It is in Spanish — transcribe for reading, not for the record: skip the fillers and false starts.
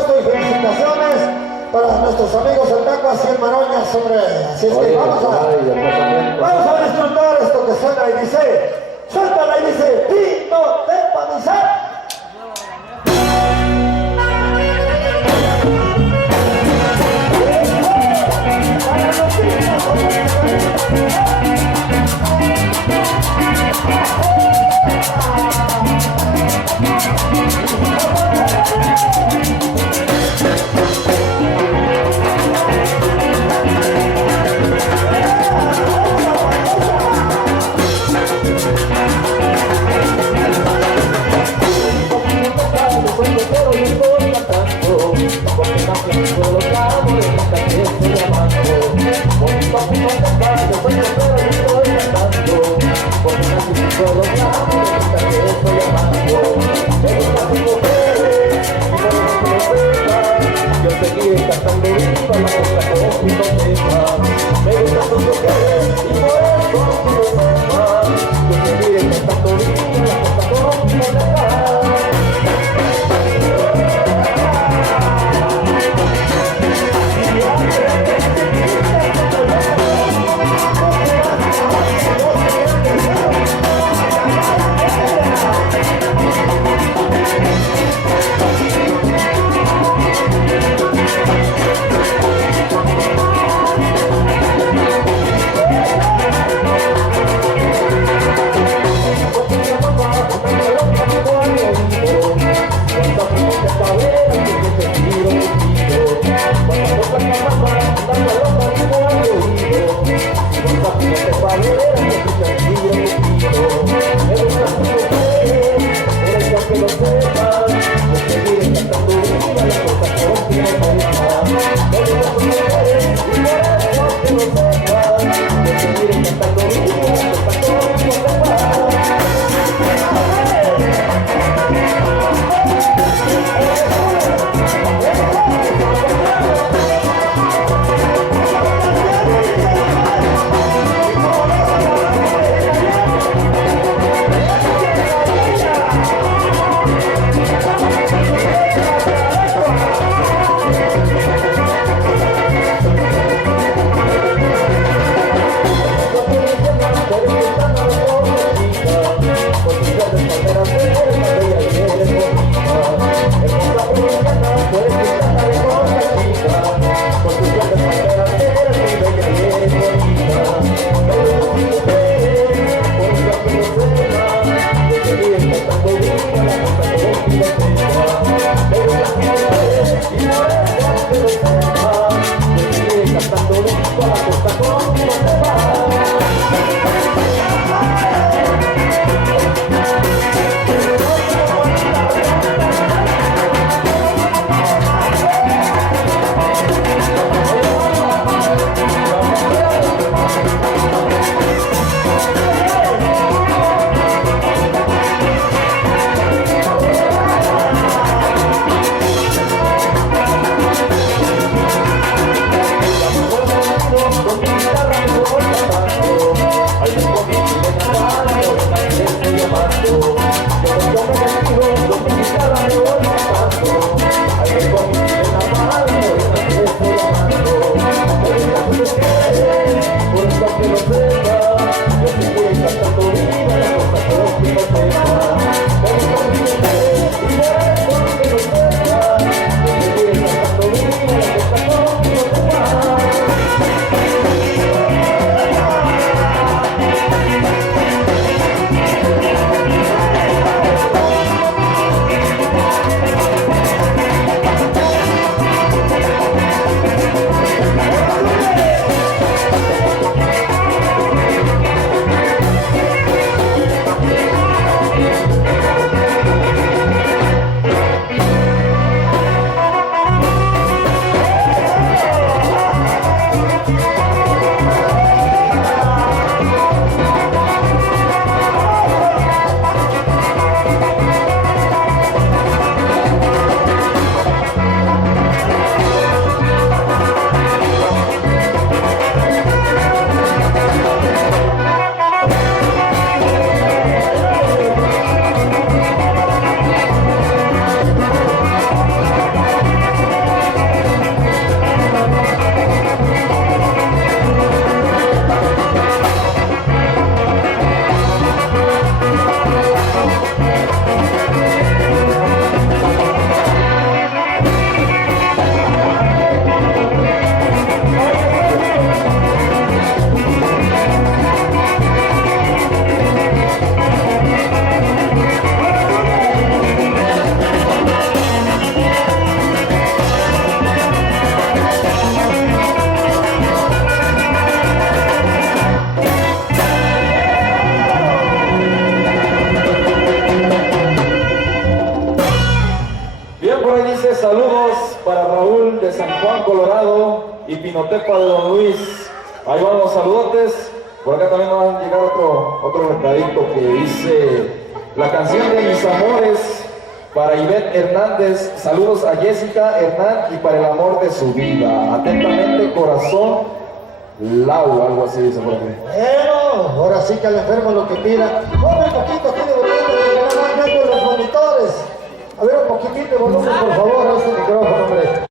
supuesto, y felicitaciones para nuestros amigos el Taco así en Maroñas, hombre. Así es que vamos a disfrutar esto que suena y dice, suéltala y dice, Tito de Panizar. saludos para Raúl de San Juan, Colorado y Pinotepa de Don Luis. Ahí van los saludotes. Por acá también nos va a llegar otro recadito que dice la canción de Mis Amores para Ivette Hernández. Saludos a Jessica Hernán y para el amor de su vida. Atentamente, Corazón Lau, algo así dice por aquí. Bueno, ahora sí que al enfermo lo que pida. Ponme un poquito aquí de volumen, porque nada más vengo los monitores. A ver, un poquitín de volumen, por favor, a este micrófono, hombre.